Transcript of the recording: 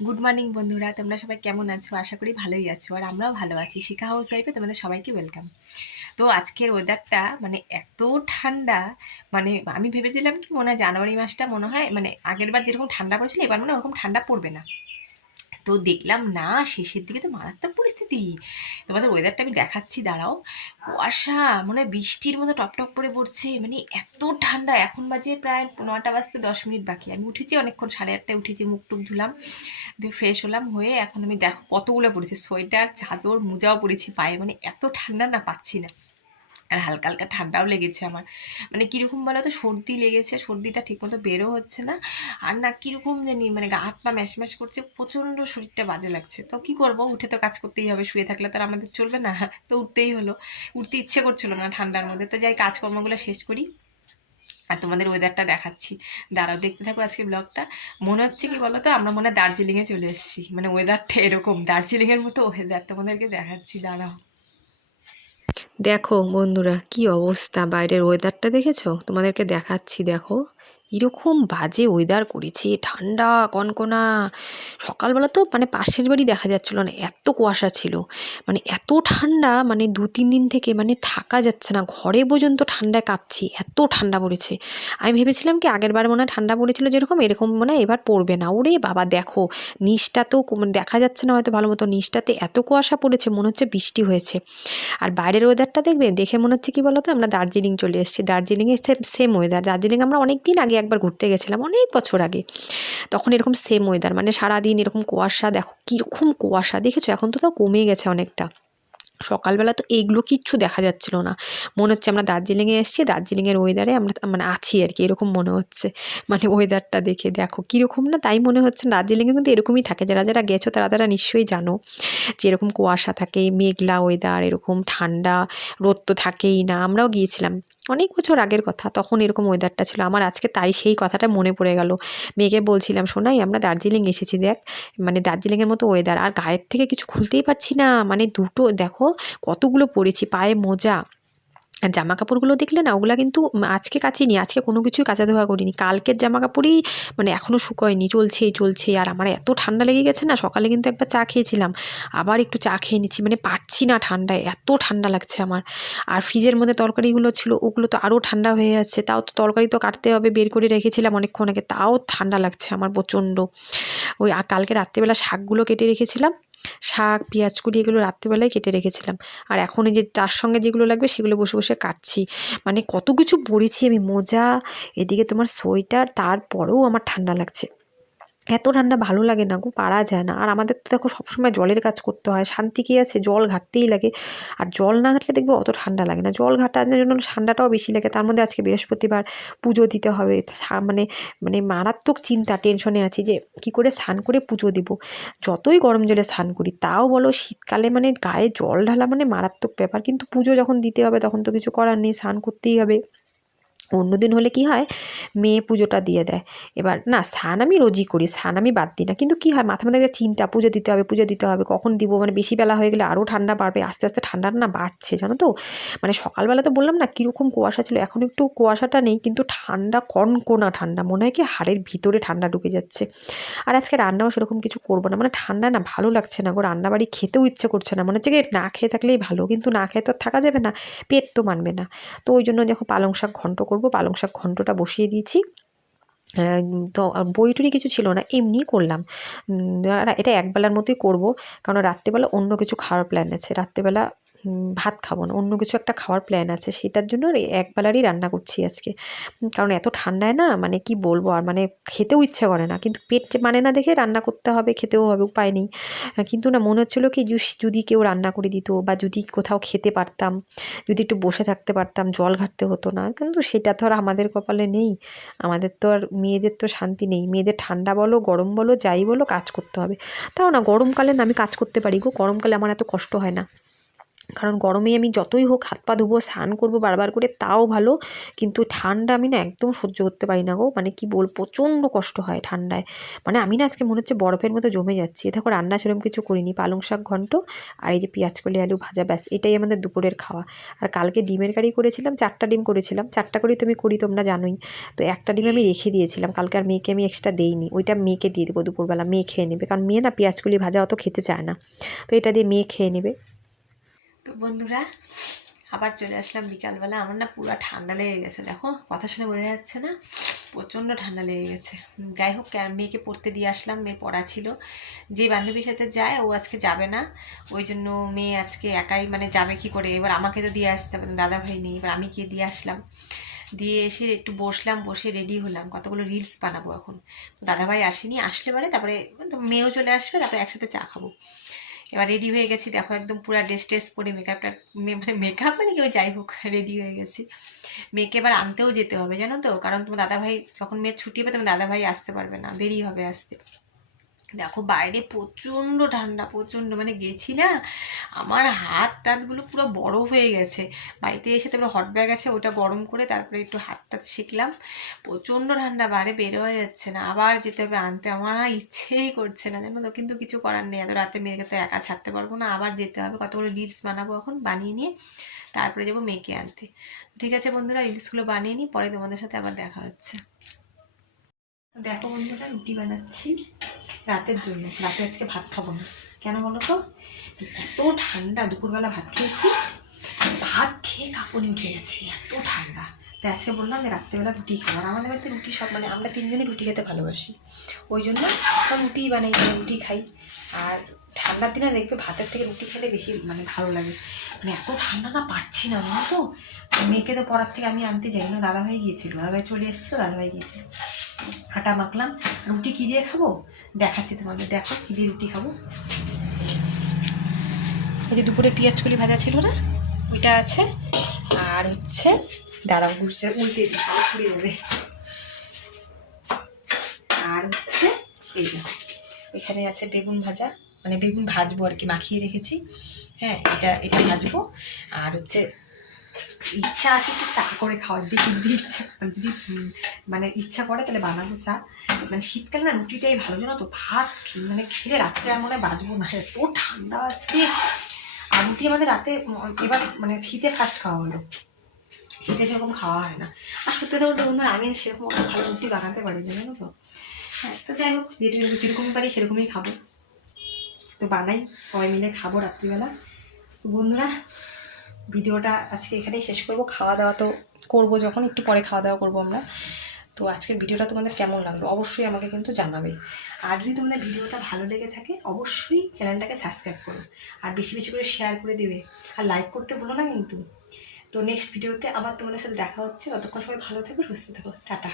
Good morning বন্ধুরা, তোমরা সবাই কেমন আছো? আশা করি ভালোই আছো, আর আমরাও ভালো আছি। শিখা হাউস লাইফে তোমাদের সবাইকে ওয়েলকাম। তো আজকের ওয়েদারটা মানে এত ঠান্ডা, মানে আমি ভেবেছিলাম কি মনে হয় জানুয়ারি মাসটা মনে হয় মানে আগের বার যেরকম ঠান্ডা পড়েছিল এবার মনে হয় ওরকম ঠান্ডা পড়বে না। তো দেখলাম না, শেষের দিকে তো মারাত্মক পরিস্থিতি। তোমাদের ওয়েদারটা আমি দেখাচ্ছি, দাঁড়াও। কুয়াশা, মনে হয় বৃষ্টির মতো টপ টপ করে পড়ছে, মানে এত ঠান্ডা। এখন বাজে প্রায় 9টা বাজতে 10 মিনিট বাকি। আমি উঠেছি অনেকক্ষণ, 8:30টায় উঠেছি, মুখ টুক ধুলাম, দিয়ে ফ্রেশ হলাম, হয়ে এখন আমি দেখো কতগুলো পরেছি, সোয়েটার, চাদর, মোজাও পরেছি পায়ে, মানে এত ঠান্ডা না, পাচ্ছি না। আর হালকা হালকা ঠান্ডাও লেগেছে আমার। মানে কীরকম বলো তো, সর্দি লেগেছে, সর্দিটা ঠিকমতো বেরো হচ্ছে না। আর না কীরকম জানি, মানে গা হাত পা ম্যাশ ম্যাশ করছে, প্রচণ্ড শরীরটা বাজে লাগছে। তো কী করবো, উঠে তো কাজ করতেই হবে, শুয়ে থাকলে তো আর আমাদের চলবে না। তো উঠতেই হলো। উঠতে ইচ্ছে করছিল না ঠান্ডার মধ্যে, তো যাই কাজকর্মগুলো শেষ করি আর তোমাদের ওয়েদারটা দেখাচ্ছি। দাঁড়াও, দেখতে থাকো আজকে ব্লগটা। মনে হচ্ছে কি বলো তো, আমরা মনে হয় দার্জিলিংয়ে চলে এসেছি, মানে ওয়েদারটা এরকম দার্জিলিংয়ের মতো ওয়েদার, তোমাদেরকে দেখাচ্ছি, দাঁড়াও। দেখো বন্ধুরা, কি অবস্থা, বাইরের ওয়েদারটা দেখেছো? তোমাদেরকে দেখাচ্ছি, দেখো এরকম বাজে ওয়েদার করেছে, ঠান্ডা কনকনা। সকালবেলা তো মানে পাশের বাড়ি দেখা যাচ্ছিল না, এত কুয়াশা ছিল, মানে এত ঠান্ডা, মানে 2-3 দিন থেকে মানে থাকা যাচ্ছে না, ঘরে পর্যন্ত ঠান্ডায় কাঁপছি, এত ঠান্ডা পড়েছে। আমি ভেবেছিলাম কি আগের বার মনে হয় ঠান্ডা পড়েছিল যেরকম, এরকম মনে হয় এবার পড়বে না। ওরে বাবা, দেখো নিচটাতেও মানে দেখা যাচ্ছে না হয়তো ভালো মতো, নিচটাতে এত কুয়াশা পড়েছে, মনে হচ্ছে বৃষ্টি হয়েছে। আর বাইরের ওয়েদারটা দেখবে, দেখে মনে হচ্ছে কি বলো তো, আমরা দার্জিলিং চলে এসেছি। দার্জিলিংয়ে সেম ওয়েদার। দার্জিলিং আমরা অনেক দিন আগে একবার ঘুরতে গেছিলাম, অনেক বছর আগে, তখন এরকম সেম ওয়েদার, মানে সারাদিন এরকম কুয়াশা। দেখো কীরকম কুয়াশা, দেখেছো? এখন তো তাও কমে গেছে অনেকটা। সকালবেলা তো এইগুলো কিচ্ছু দেখা যাচ্ছিল না, মনে হচ্ছে আমরা দার্জিলিংয়ে এসেছি, দার্জিলিংয়ের ওয়েদারে আমরা মানে আছি আর কি, এরকম মনে হচ্ছে। মানে ওয়েদারটা দেখে দেখো কীরকম না, তাই মনে হচ্ছে দার্জিলিংয়ে কিন্তু এরকমই থাকে। যারা যারা গেছো তারা তারা নিশ্চয়ই জানো যে এরকম কুয়াশা থাকে, মেঘলা ওয়েদার, এরকম ঠান্ডা, রোদ তো থাকেই না। আমরাও গিয়েছিলাম অনেক বছর আগের কথা, তখন এরকম ওয়েদারটা ছিল। আমার আজকে তাই সেই কথাটা মনে পড়ে গেল। মেয়েকে বলছিলাম, শোনাই আমরা দার্জিলিং এসেছি, দেখ মানে দার্জিলিংয়ের মতো ওয়েদার। আর গায়ের থেকে কিছু খুলতেই পারছি না, মানে দুটো দেখো কতগুলো পরেছি, পায়ে মোজা। আর জামা কাপড়গুলো দেখলে না, ওগুলা কিন্তু আজকে কাচিনি, আজকে কোনো কিছুই কাচা ধোয়া করিনি, কালকের জামা কাপড়ই মানে এখনও শুকোয়নি, চলছেই চলছে। আর আমার এত ঠান্ডা লেগে গেছে না, সকালে কিন্তু একবার চা খেয়েছিলাম, আবার একটু চা খেয়ে নিচ্ছি, মানে পারছি না, ঠান্ডায় এত ঠান্ডা লাগছে আমার। আর ফ্রিজের মধ্যে তরকারিগুলো ছিল, ওগুলো তো আরও ঠান্ডা হয়ে যাচ্ছে। তাও তো তরকারি তো কাটতে হবে, বের করে রেখেছিলাম অনেকক্ষণ আগে, তাও ঠান্ডা লাগছে আমার প্রচণ্ড। ওই কালকে রাত্রেবেলা শাকগুলো কেটে রেখেছিলাম, শাক, পেঁয়াজ কুড়ি এগুলো রাত্রেবেলায় কেটে রেখেছিলাম। আর এখন এই যে তার সঙ্গে যেগুলো লাগবে সেগুলো বসে বসে কাটছি। মানে কত কিছু পরেছি আমি, মোজা, এদিকে তোমার সোয়েটার, তারপরেও আমার ঠান্ডা লাগছে। এত ঠান্ডা ভালো লাগে না গো, পারা যায় না। আর আমাদের তো দেখো সবসময় জলের কাজ করতে হয়, শান্তি কি আছে, জল ঘাটতেই লাগে। আর জল না ঘাটলে দেখবে অত ঠান্ডা লাগে না, জল ঘাটানোর জন্য ঠান্ডাটাও বেশি লাগে। তার মধ্যে আজকে বৃহস্পতিবার, পুজো দিতে হবে। মানে মানে মারাত্মক চিন্তা, টেনশনে আছি যে কি করে স্নান করে পুজো দিব। যতই গরম জলে স্নান করি তাও বলো, শীতকালে মানে গায়ে জল ঢালা মানে মারাত্মক ব্যাপার। কিন্তু পুজো যখন দিতে হবে তখন তো কিছু করার নেই, স্নান করতেই হবে। অন্যদিন হলে কি হয়, মেয়ে পুজোটা দিয়ে দেয়। এবার না, স্নান আমি রোজই করি, স্নান আমি বাদ দিই না, কিন্তু কি হয় মাথার মধ্যে একটা চিন্তা, পুজো দিতে হবে, পুজো দিতে হবে, কখন দিব, মানে বেশি বেলা হয়ে গেলে আরও ঠান্ডা বাড়বে, আস্তে আস্তে ঠান্ডাটা না বাড়ছে, জানো তো। মানে সকালবেলা তো বললাম না কীরকম কুয়াশা ছিল, এখন একটু কুয়াশাটা নেই, কিন্তু ঠান্ডা, কনকনা ঠান্ডা, মনে হয় কি হাড়ের ভিতরে ঠান্ডা ঢুকে যাচ্ছে। আর আজকে রান্নাও সেরকম কিছু করবো না, মানে ঠান্ডা না, ভালো লাগছে না গো, রান্নাবাড়ি খেতেও ইচ্ছে করছে না, মনে হচ্ছে কি না খেয়ে থাকলেই ভালো, কিন্তু না খেয়ে তো আর থাকা যাবে না, পেট তো মানবে না। তো ওই জন্য দেখো পালং শাক ঘন্ট করব, পালং শাক ঘন্টটা বসিয়ে দিয়েছি। তো বড়ি টড়ি কিছু ছিল না, এমনিই করলাম। আর এটা একবেলার মতোই করব, কারণ রাত্রেবেলা অন্য কিছু খাওয়ার প্ল্যান আছে। রাত্রেবেলা ভাত খাবো না, অন্য কিছু একটা খাওয়ার প্ল্যান আছে, সেটার জন্য একবেলারই রান্না করছি আজকে। কারণ এত ঠান্ডায় না, মানে কি বলবো আর, মানে খেতেও ইচ্ছে করে না, কিন্তু পেট মানে না দেখে রান্না করতে হবে, খেতেও হবে, উপায় নেই। কিন্তু না, মনে হচ্ছিলো কি যদি কেউ রান্না করে দিত, বা যদি কোথাও খেতে পারতাম, যদি একটু বসে থাকতে পারতাম, জল ঘাটতে হতো না, কিন্তু সেটা তো আর আমাদের কপালে নেই। আমাদের তো আর, মেয়েদের তো শান্তি নেই, মেয়েদের ঠান্ডা বলো গরম বলো যাই বলো কাজ করতে হবে। তাও না, গরমকালে না আমি কাজ করতে পারি গো, গরমকালে আমার এত কষ্ট হয় না। কারণ গরমে আমি যতই হোক হাত পা ধুবো, স্নান করবো বারবার করে, তাও ভালো, কিন্তু ঠান্ডা আমি না একদম সহ্য করতে পারি না গো। মানে কি বল, প্রচণ্ড কষ্ট হয় ঠান্ডায়। মানে আমি না আজকে মনে হচ্ছে বরফের মতো জমে যাচ্ছি। এ দেখো রান্না সেরকম কিছু করিনি, পালং শাক ঘন্ট আর এই যে পেঁয়াজ কলি আলু ভাজা, ব্যাস এটাই আমাদের দুপুরের খাওয়া। আর কালকে ডিমের কারি করেছিলাম, 4টা ডিম করেছিলাম, 4টা করেই তো আমি করি, তোমরা জানোই। তো একটা ডিম আমি রেখে দিয়েছিলাম কালকে, আর মেয়েকে আমি এক্সট্রা দেইনি, ওইটা মেয়েকে দিয়ে দেবো দুপুরবেলা, মেয়ে খেয়ে নেবে, কারণ মেয়ে না পেঁয়াজ কলি ভাজা অত খেতে চায় না, তো এটা দিয়ে মেয়ে খেয়ে নেবে। তো বন্ধুরা আবার চলে আসলাম বিকালবেলা। আমার না পুরো ঠান্ডা লেগে গেছে, দেখো কথা শুনে বোঝা যাচ্ছে না, প্রচণ্ড ঠান্ডা লেগে গেছে। যাই হোক, মেয়েকে পড়তে দিয়ে আসলাম, মেয়ের পড়া ছিল। যে বান্ধবীর সাথে যায় ও আজকে যাবে না, ওই জন্য মেয়ে আজকে একাই মানে যাবে কি করে, এবার আমাকে তো দিয়ে আসতে হবে, দাদা ভাই নেই, এবার আমি গিয়ে দিয়ে আসলাম। দিয়ে এসে একটু বসলাম, বসে রেডি হলাম, কতগুলো রিলস বানাবো এখন। দাদাভাই আসেনি, আসলে পরে তারপরে মেয়েও চলে আসবে, তারপরে একসাথে চা খাবো। এবার রেডি হয়ে গেছি, দেখো একদম পুরো ড্রেস ট্রেস পরে, মেকআপটা মানে মেকআপ মানে কি, ওই যাই হোক রেডি হয়ে গেছি। মেয়েকে এবার আনতেও যেতে হবে জানো তো, কারণ তোমার দাদাভাই যখন মেয়ের ছুটি হবে, তোমার দাদাভাই আসতে পারবে না, দেরি হবে আসতে। দেখো বাইরে প্রচণ্ড ঠান্ডা, প্রচণ্ড, মানে গেছি না, আমার হাত টাতগুলো পুরো বরফ হয়ে গেছে। বাড়িতে এসে তারপরে হট ব্যাগ আছে, ওটা গরম করে তারপরে একটু হাত টাত শিখলাম। প্রচণ্ড ঠান্ডা, বাইরে বের হয়ে যাচ্ছে না, আবার যেতে হবে আনতে। আমার ইচ্ছেই করছে না জানো তো, কিন্তু কিছু করার নেই, এত রাতে মেয়েকে তো একা ছাড়তে পারবো না, আবার যেতে হবে। কতগুলো রিলস বানাবো এখন, বানিয়ে নিয়ে তারপরে যাবো মেয়েকে আনতে। ঠিক আছে বন্ধুরা, রিলসগুলো বানিয়ে নিই, পরে তোমাদের সাথে আবার দেখা হচ্ছে। দেখো বন্ধুরা, রুটি বানাচ্ছি রাতের জন্য। রাতে আজকে ভাত খাবো না, কেন বলো তো, এত ঠান্ডা, দুপুরবেলা ভাত খেয়েছি, ভাত খেয়ে কাঁপুনি উঠে গেছে, এত ঠান্ডা। তাই আজকে বললাম যে রাত্রেবেলা রুটি খাবো। আর আমাদের বাড়িতে রুটি সব, মানে আমরা 3জনই রুটি খেতে ভালোবাসি, ওই জন্য সব রুটিই বানাই, রুটি খাই। আর ঠান্ডার দিনে দেখবে ভাতের থেকে রুটি খেলে বেশি মানে ভালো লাগে। মানে এত ঠান্ডা না, পারছি না জানো তো। মেয়েকে তো পড়ার থেকে আমি আনতে যাই না, দাদাভাই গিয়েছিল, দাদাভাই চলে এসেছিলো, দাদাভাই গিয়েছিল। আটা মাখলাম, রুটি কী দিয়ে খাবো দেখাচ্ছি তোমাদের, দেখো কী দিয়ে রুটি খাবো। ওই যে দুপুরে পেঁয়াজ কলি ভাজা ছিল না, ওইটা আছে। আর হচ্ছে দাঁড়াও, উল্টে দিই, পুড়ে দেবে। আর হচ্ছে এই যে এখানে আছে বেগুন ভাজা, মানে বেগুন ভাজবো আর কি, মাখিয়ে রেখেছি। হ্যাঁ, এটা ভাজবো। আর হচ্ছে ইচ্ছা আছে একটু চা করে খাওয়ার, দেখি যদি ইচ্ছা যদি মানে ইচ্ছা করে তাহলে বানাবো চা। মানে শীতকালে না রুটিটাই ভালো জানো তো, ভাত মানে খেলে রাত্রে আর মনে হয় বাঁচবো না, এত ঠান্ডা আজকে। আর রুটি আমাদের রাতে এবার মানে শীতে ফার্স্ট খাওয়া হলো, শীতে সেরকম খাওয়া হয় না। আর সত্যি কথা বলতে বন্ধুরা, আমি সেরকম অত ভালো রুটি বানাতে পারি না জানো তো। হ্যাঁ, তো যাই হোক, যেরকমই পারি সেরকমই খাবো, তো বানাই, সবাই মিলে খাবো রাত্রিবেলা। তো বন্ধুরা, ভিডিওটা আজকে এখানেই শেষ করব। খাওয়া দাওয়া তো করবো, যখন একটু পরে খাওয়া দাওয়া করবো আমরা। তো আজকের ভিডিওটা তোমাদের কেমন লাগলো অবশ্যই আমাকে কিন্তু জানাবে। আর যদি তোমাদের ভিডিওটা ভালো লেগে থাকে অবশ্যই চ্যানেলটাকে সাবস্ক্রাইব করো, আর বেশি বেশি করে শেয়ার করে দেবে, আর লাইক করতে ভুলো না কিন্তু। তো নেক্সট ভিডিওতে আবার তোমাদের সাথে দেখা হচ্ছে, ততক্ষণ সবাই ভালো থেকো, সুস্থ থেকো, টাটা।